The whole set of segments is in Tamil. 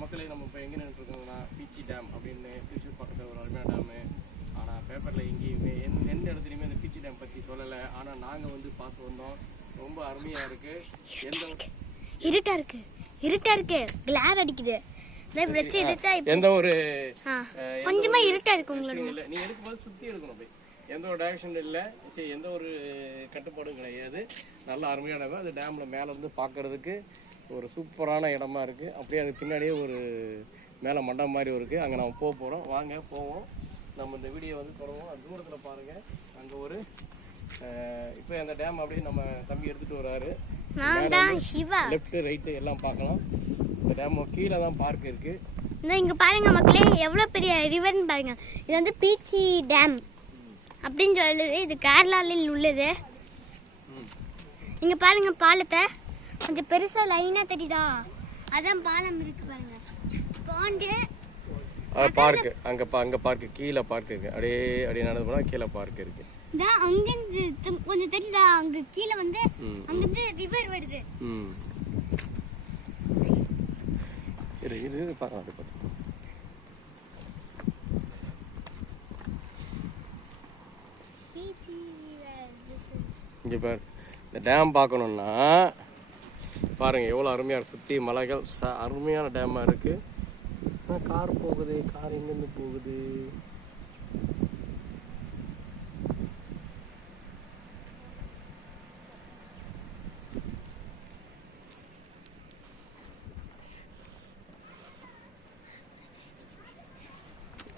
மக்களே நம்ம இப்போ எங்கே நின்றுருக்கோம்னா பீச்சி டேம் அப்படின்னு திருச்சூர் பக்கத்தில் ஒரு அருமையான டேமு. ஆனால் பேப்பரில் எங்கேயுமே எந்த இடத்துலையுமே அந்த பீச்சி டேம் பற்றி சொல்லலை. ஆனால் நாங்கள் வந்து பார்த்து வந்தோம், ரொம்ப அருமையாக இருக்குது. இருட்டா இருக்கு கிளார் அடிக்குது. எந்த ஒரு கொஞ்சமா இருட்டா இருக்கு உங்களுக்கு இல்லை. நீ எடுக்கும்போது சுற்றி எடுக்கணும், போய் எந்த ஒரு டைரக்ஷன் இல்லை, சரி எந்த ஒரு கட்டுப்பாடும் கிடையாது. நல்ல அருமையான இடம். அது டேமில் மேலே இருந்து பார்க்குறதுக்கு ஒரு சூப்பரான இடமா இருக்குது. அப்படியே அதுக்கு பின்னாடியே ஒரு மேலே மண்டபம் மாதிரி இருக்குது. அங்கே நம்ம போக போகிறோம். வாங்க போவோம். நம்ம இந்த வீடியோ வந்து தொடங்குவோம். அது தூரத்தில் பாருங்கள், அங்கே ஒரு இப்போ அந்த டேம் அப்படியே நம்ம தம்பி எடுத்துகிட்டு வராரு. லெஃப்ட் ரைட்டு எல்லாம் பார்க்கலாம். இந்த டேம் கீழே தான் பார்க் இருக்குது. இங்கே பாருங்க மக்களே, எவ்வளோ பெரிய ரிவர்னு பாருங்க. இது வந்து பீச்சி டேம் அப்படின்னு சொல்லுது. இது கேரளாவில் உள்ளது. இங்கே பாருங்க பாலத்தை கொஞ்சம் பெருசாக லைனாக தெரியுதா, அதான் பாலம் இருக்கு பாருங்க. பாண்டு பார்க்கு அங்கே பார்க்கு கீழே பார்க் இருக்குது. அப்படியே நடந்து போனால் கீழே பார்க் இருக்குது. இதான் அங்கேருந்து கொஞ்சம் தெரியுதா, அங்கே கீழே வந்து அங்கேருந்து ரிவர் வருது. இது பார்க்கலாம். அது பார்த்து இங்கே பாரு, இந்த டேம் பார்க்கணுன்னா பாருங்கள் எவ்வளோ அருமையாக சுற்றி மலைகள் அருமையான டேமாக இருக்குது. கார் போகுது, கார் எங்கேருந்து போகுது?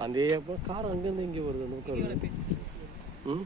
அந்த கார் அங்கேருந்து இங்கே வருது. ம்